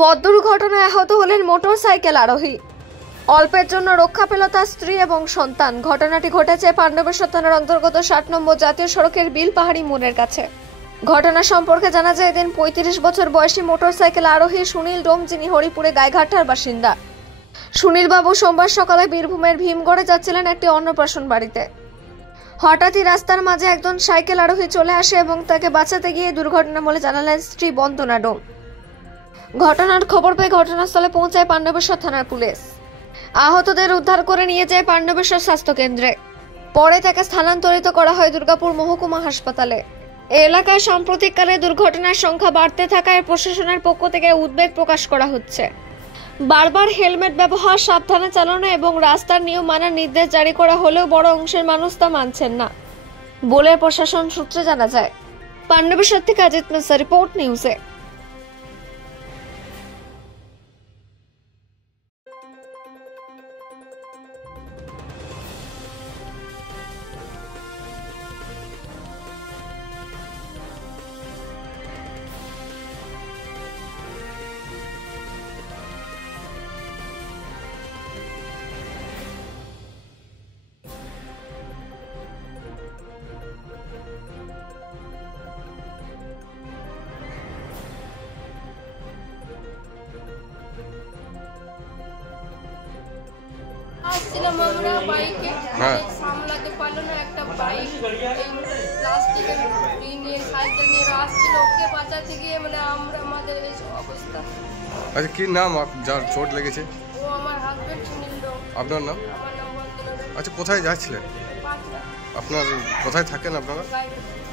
পথ দুর্ঘটনায় আহত হলেন মোটরসাইকেল আরোহী। অল্পের জন্য রক্ষা পেল তার স্ত্রী এবং সন্তান। ঘটনাটি ঘটেছে পাণ্ডবেশ্বর থানার অন্তর্গত 60 নম্বর জাতীয় সড়কের বিলপাহাড়ি মোড়ের কাছে। ঘটনা সম্পর্কে জানা যায়, এদিন 35 বছর বয়সী মোটরসাইকেল আরোহী সুনীল ডোম, যিনি হরিপুরে গাইঘাটার বাসিন্দা। সুনীল বাবু সোমবার সকালে বীরভূমের ভীমগড়ে যাচ্ছিলেন একটি অন্নপ্রাশন বাড়িতে। হঠাৎই রাস্তার মাঝে একজন সাইকেল আরোহী চলে আসে এবং তাকে বাঁচাতে গিয়ে দুর্ঘটনা বলে জানালেন স্ত্রী বন্দনা ডোম। ঘটনার খবর পেয়ে ঘটনাস্থলে পৌঁছায় পাণ্ডবেশ্বর থানার পুলিশ। আহতদের উদ্ধার করে নিয়ে যায় পাণ্ডবেশ্বর স্বাস্থ্য কেন্দ্রে। পরে তাকে স্থানান্তরিত করা হয় দুর্গাপুর মহকুমা হাসপাতালে। এলাকায় সাম্প্রতিককালে দুর্ঘটনার সংখ্যা বাড়তে থাকায় প্রশাসনের পক্ষ থেকে উদ্বেগ প্রকাশ করা হচ্ছে। বারবার হেলমেট ব্যবহার, সাবধানে চালানো এবং রাস্তার নিয়ম মানার নির্দেশ জারি করা হলেও বড় অংশের মানুষ তা মানছেন না বলে প্রশাসন সূত্রে জানা যায়। পাণ্ডবেশ্বর থেকে অজিত মিশ্রা, রিপোর্ট নিউজে। আসছিলাম আমরা বাইকে, সামলাতে পারলো না একটা বাইক প্লাস্টিকের নিয়ে সাইকেল নিয়ে আসছিল, ওকে বাঁচাতে গিয়ে মানে আমাদের এই অবস্থা। আচ্ছা, কি নাম যার চোট লেগেছে? ও আমার হাজবেন্ড সুনীল ডোম। আপনার নাম? আমার নাম বন্দনা ডোম। আচ্ছা, কোথায় যাচ্ছিলেন? পাটনা। আপনার কোথায় থাকেন আপনারা? গাইঘাটা।